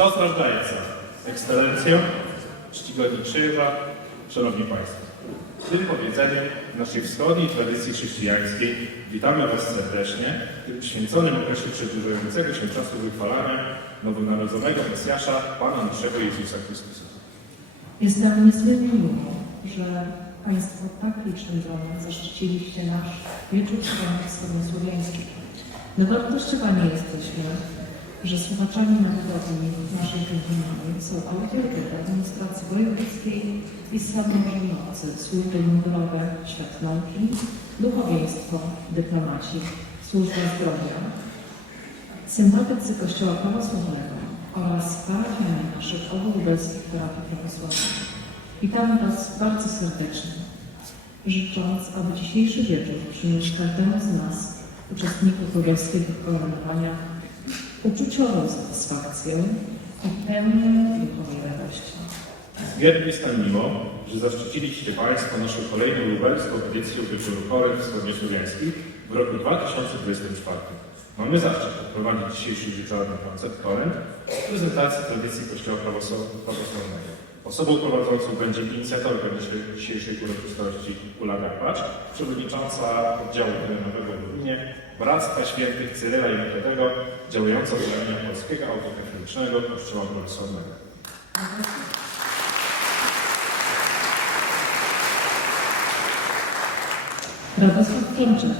Stos Rożdajca, Ekscelencjo, Czcigodni Krzyża, Szanowni Państwo. Tym powiedzeniem naszej wschodniej tradycji chrześcijańskiej witamy Was serdecznie w tym święconym okresie przybliżającego się czasu wychwalania nowonarodzonego Mesjasza, Pana naszego Jezusa Chrystusa. Jest nam niezmiernie miło, że Państwo tak licznym gronie zaszczyciliście nasz wieczór w stronie słowiańskiej. Na wartościowanie jesteśmy że słuchaczami narodowymi naszej kontynuacji są autorytet administracji wojewódzkiej i samorząd mocy, służby mundurowe, świat nauki, duchowieństwo, dyplomaci, służba zdrowia, sympatycy Kościoła Prawosławnego oraz parafianie naszych obu lubelskich parafii prawosławnych. Witamy Was bardzo serdecznie, życząc, aby dzisiejszy wieczór przyniósł każdemu z nas, uczestników lubelskiego koronowania, uczuciową satysfakcję i pełnię duchowej radości. Wiernie miło, że zaszczyciliście Państwo naszą kolejną lubelską edycję Wieczoru Chorych Wschodniosłowiańskich w roku 2024. Mamy zaszczyt prowadzić dzisiejszy wieczorny koncert Korent w prezentacji tradycji Kościoła Prawosław- Prawosławnego. Osobą prowadzącą będzie inicjatorka dzisiej- dzisiejszej uroczystości Ula Garbacz, przewodnicząca oddziału terenowego w Lublinie, Bractwa Świętych Cyryla i Metodego, działająca w ramieniu Polskiego Autokatolicznego Kościoła Prawosławnego. Radosław Kieńczyk,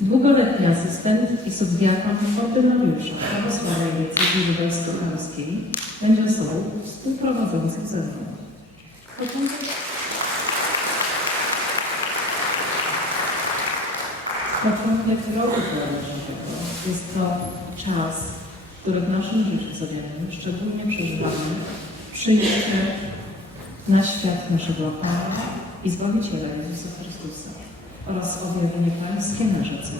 długoletni asystent i subdiakon ordynariusza prawosławnej diecezji lubelsko-kamiskiej, będzie osobą współprowadzącą ze mną. Początek roku kalendarzowego jest to czas, który w naszym życiu codziennym szczególnie przeżywamy przyjście na świat naszego Pana i Zbawiciela Jezusa Chrystusa oraz objawienie Pańskie na rzece.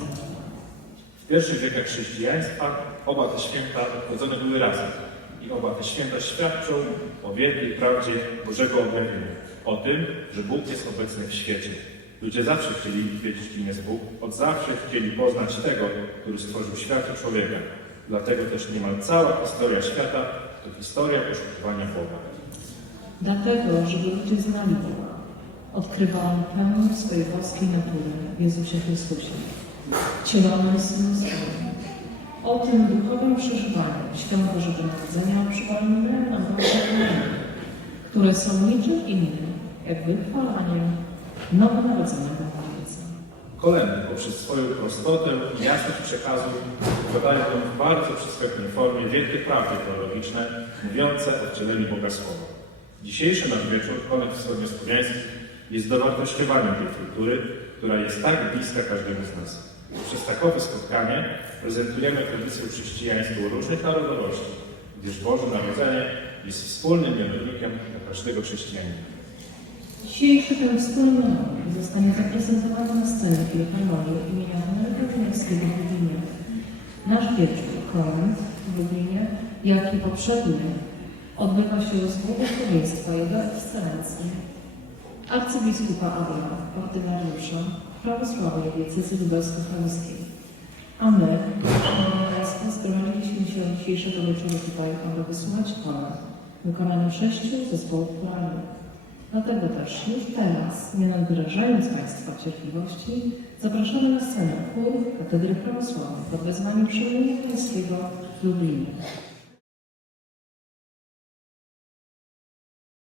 W pierwszych wiekach chrześcijaństwa oba te święta obchodzone były razem. I oba te święta świadczą o wielkiej prawdzie Bożego objawienia. O tym, że Bóg jest obecny w świecie. Ludzie zawsze chcieli wiedzieć, kim jest Bóg. Od zawsze chcieli poznać tego, który stworzył świat i człowieka. Dlatego też niemal cała historia świata to historia poszukiwania Boga. Dlatego, żeby ludzie znali Boga, odkrywali pełnię swojej boskiej natury w Jezusie Chrystusie, wcielonym Synu swoim. O tym duchowym przeżywaniu świąt Bożego Narodzenia przypomnę nam które są niczym innym, jak wychwalanie nowonarodzonego Ojca. Kolendy poprzez swoją prostotę i jasność przekazu nam w bardzo przystępnej formie wielkie prawdy teologiczne mówiące o wcieleniu Boga Słowa. Dzisiejszy nasz wieczór, Kolęd Wschodniosłowiański, jest dowartościowaniem tej kultury, która jest tak bliska każdemu z nas. Przez takowe spotkanie prezentujemy tradycję chrześcijańską różnych narodowości, gdyż Boże Narodzenie jest wspólnym mianownikiem dla każdego chrześcijanina. Dzisiejszy ten wspólny moment zostanie zaprezentowany na scenie filharmonii imienia Henryka Koniewskiego w Lublinie. Nasz wieczór, konwent w Lublinie, jak i poprzedni, odbywa się z błogosławieństwa Jego Ekscelencji, arcybiskupa Adama, ordynariusza prawosławnej diecezji lubelsko-kamiskiej. A my, Państwo, zgromadziliśmy się dzisiejszego wieczoru tutaj, aby wysłuchać chwały wykonania sześciu zespołów choralnych. Dlatego też już teraz, nie nadwyrażając Państwa cierpliwości, zapraszamy na scenę chór Katedry Prawosławnej pod wezwaniem Przemienia Pańskiego w Lublinie.